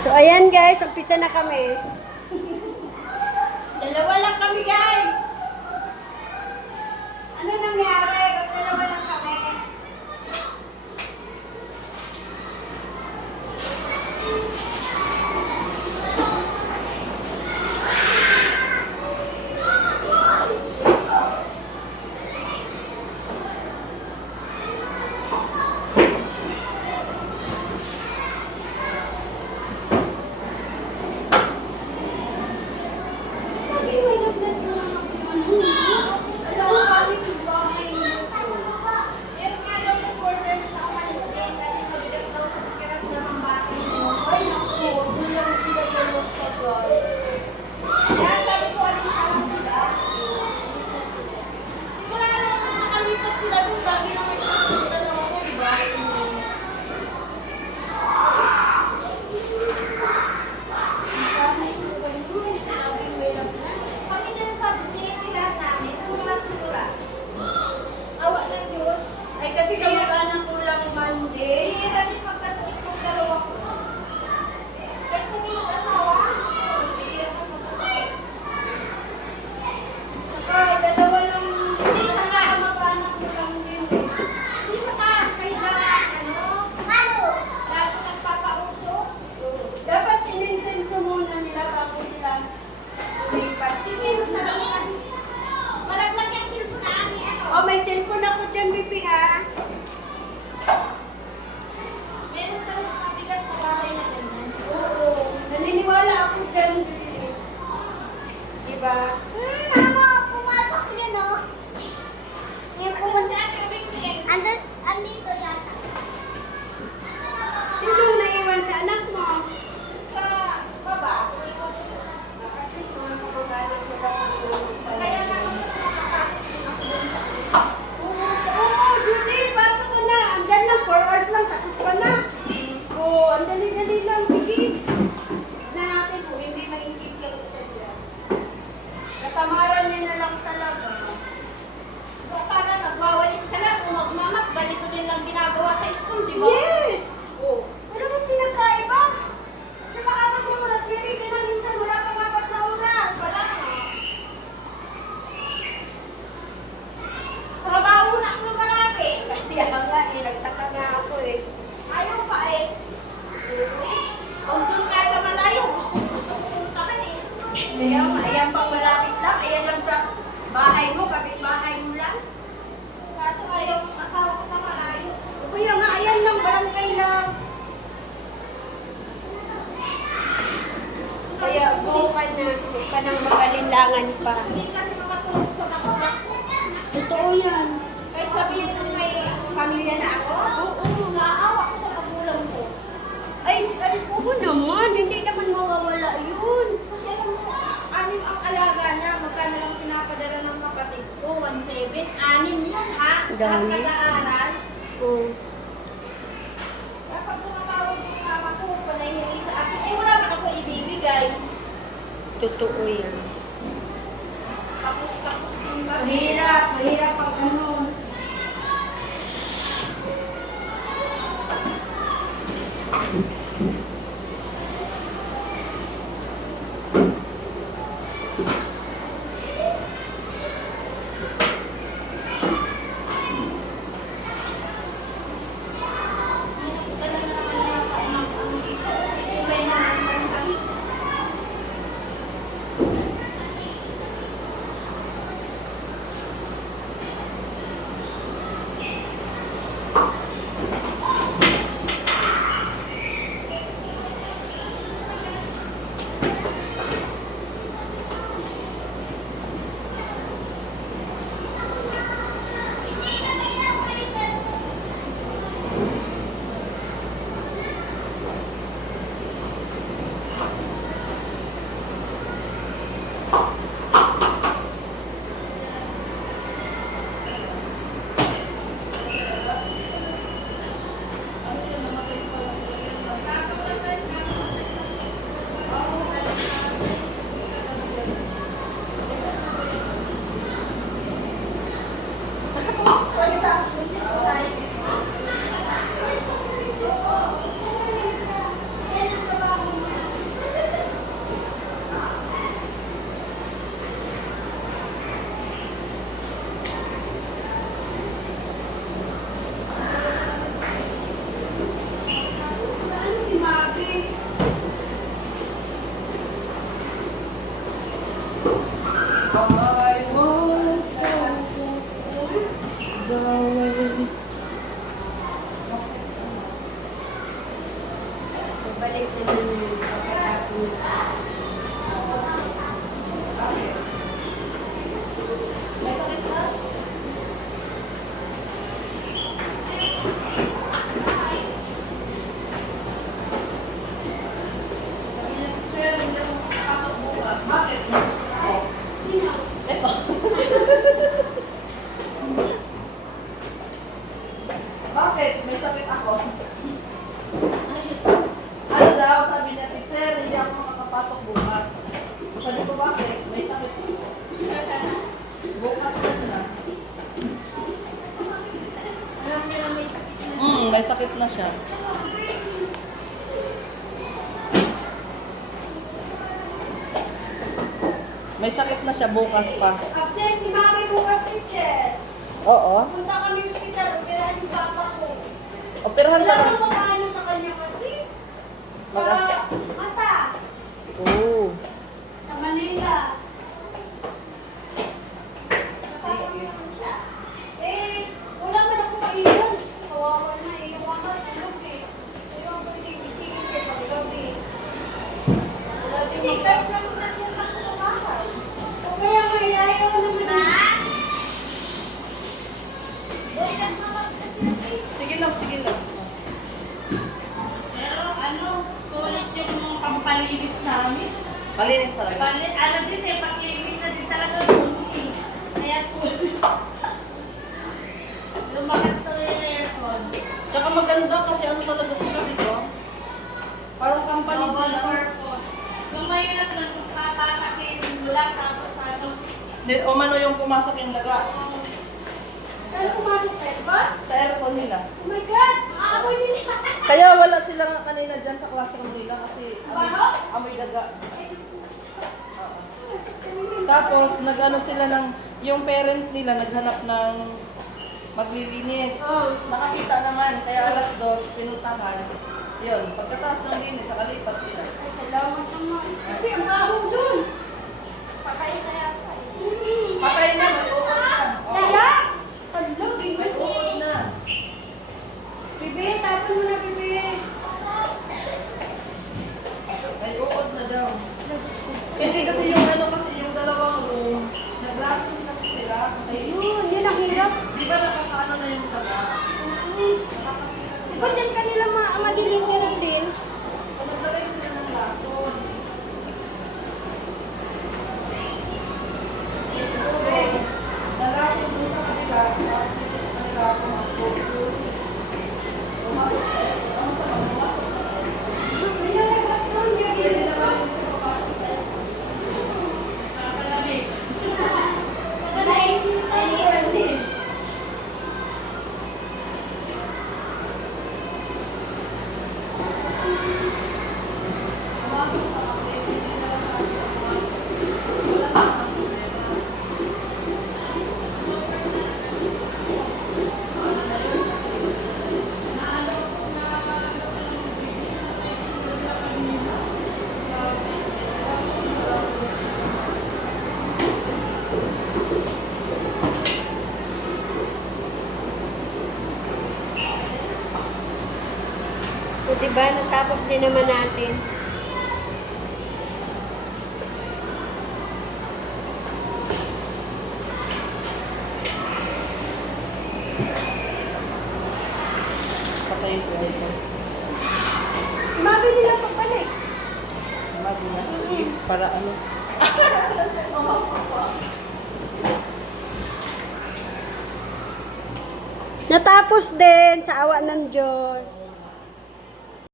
So, ayan guys, umpisa na kami. Dalawa lang kami guys. Ano nangyari? Dalawa lang kami. Oh, may cellphone ako dyan, Bibi, ha? Meron ka ng mabigat na bahay na ganyan? Oo. Naniniwala ako dyan, Bibi. Diba? Mama, pumasok yun, no? Yung pumunta. Andito yata. Sino yung naiwan sa anak mo? Sa baba. At least, mga kababayan ko lang. Kaya nga ako Oo, Julie, pasok ka na. Andyan lang, 4 hours lang, tapos ka na. Oo, ang dali-dali lang. Sige. Na natin kung hindi maingkit lang isa dyan. Katamaran niya na lang talaga. para magwawalis ka lang, kung magmamak, ganito din lang ginagawa sa school, di ba? Yes! Oh, wala mong pinagkaiba. Tsaka apat na oras, siri ka na minsan, wala pang 4 na oras. Wala nga. Trabaho na ako malapit. Kaya nga eh, nagtaka nga ako eh. Ayaw pa eh. Kung doon ka sa malayo, gusto pumunta ka eh. Kaya nga, ayan pang malapit lang, ayan lang sa bahay mo, kapit-bahay mo lang. Kaso ayaw ng asawa ko na malayo. Kaya nga, ayan lang, barangay lang. Kaya go ka na, huwag ka nang makalinlangan pa. Hindi kasi makatulog sa magulang. Totoo yan. Kahit sabihin nung may pamilya na ako, oo, naawa ko sa magulang ko. Ay, oo naman, hindi naman mawawala yun. Kasi alam mo, 6 ang alaga niya, magkano lang pinapadala ng kapatid ko, 1,700. 6 yun ha, lahat Dami. nag-aaral. Oh. Kapag tumatawag yung mama ko, panahingi sa akin, eh wala man ako ibibigay. Totoo yan. Tapos din ba? Mahirap ang ano. Balik na lang yung pagkatapos. May sakit ka? Sabi niya, "Sir, hindi ako makapasok bukas." Bakit? Ito. Bakit? May sakit ako. Ano daw? Sabi niya, "Teacher, hindi ako makapasok bukas." Sabi ko, bakit? May sakit ako. Bukas na. Alam niya na may sakit na. May sakit na siya. May sakit na siya bukas pa. Absent si Mami bukas, teacher. Oo. Punta kami sa hospital, operahan yung papa ko. Operahan Wala pa lang. akong makaano sa kanya kasi. Sa Mag- mata. Oo. Sa Manila. Sige. Eh, wala man ako maiwan. Kawawa na eh. Yung mga tulog eh. Pero ang pwede isingin siya pag gabi. Wala din Hindi, mag- kahit naman nandiyan ako sa bahay. O kaya may ayaw naman. Sige lang, sige lang. Pero ano, sulit yung mga pampalinis namin. Malinis talaga. Ano din eh, paglinis na din talaga yung kaya sulit. Lumakas na yung aircon. Tsaka maganda kasi ano talaga sila dito. Parang company Double sila. purpose. Yung mahirap na kung tatatakin mo lang tapos ano. O mano yung pumasok yung daga. Kaya pumasok tayo ba? Sa aircon nila. Oh my God! Maamoy nila! Kaya wala sila nga kanina dyan sa classroom nila kasi Baho? amoy daga. Tapos nag-ano sila ng, yung parent nila naghanap ng maglilinis. Oh. Nakakita naman, kaya alas 2 pinuntahan. Yun, pagkataas ng linis, nakalipat sila. Ay, salamat naman. Kasi ang baho dun. Patay na yata. Patay na, may uod na. Oo. Kaya? Hello, May bibi. uod na. Bibi, tapon mo na, bibi. May uod na daw. Hindi kasi yung ano kasi yung dalawang room, naglason kasi sila. Kasi Yun, yun ang hirap. di ba nakakaano na yung daga? Diba dyan kanila madilim ganun din? So naglagay sila ng lason. Siguro, nalason dun sa kanila, tapos dito sa kanila, pumasok sa pumasok na sa May nalagap dun, yun. pwede naman din siya papasok sa Nakalamig. Nainitan din. pumasok na kasi, hindi nila sa akin pumasok. Wala sa akin problema. Ano na yun kasi, O diba, natapos din naman natin. patay ko ito. Mabili lang pa pala eh. Sabi na, sige, para ano. Natapos din sa awa ng Diyos.